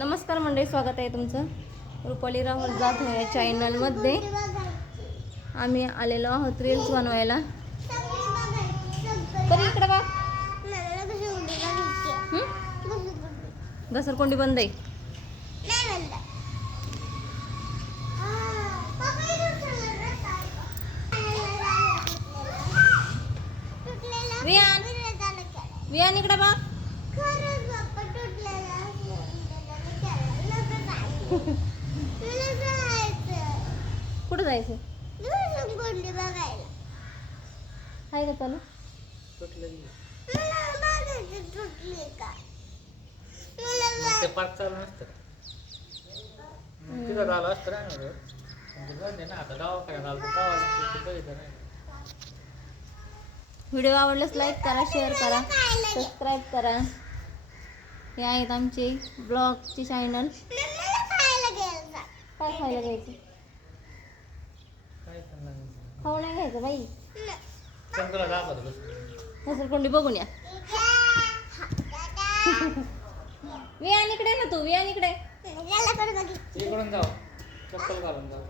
नमस्कार मंडळी, स्वागत आहे तुमचं रुपाली राहुल जाधव या चॅनलमध्ये. आम्ही आलेलो आहोत रील्स बनवायला. तरी इकडे बघ, घसरकोंडी बंद आहे. वियान वियान इकडे बघ. कुठं जायचं? हाय का चालू? ते पाठ चालू नसतं तिथं झालं असतं ना. आता दवाखान्यात आलं तर बघितलं नाही. व्हिडिओ आवडल्यास लाईक करा, शेअर करा, सबस्क्राईब करा. हे आहेत आमचे ब्लॉगचे चॅनल. काय खायला घ्यायचं? खाऊ नाही घ्यायचं बाई. चंद्राला दाखवतो घसरकोंडी बघून या. वियान इकडे ना तू, वियान इकडे. इकडून जाऊ, चप्पल घालून जाऊ.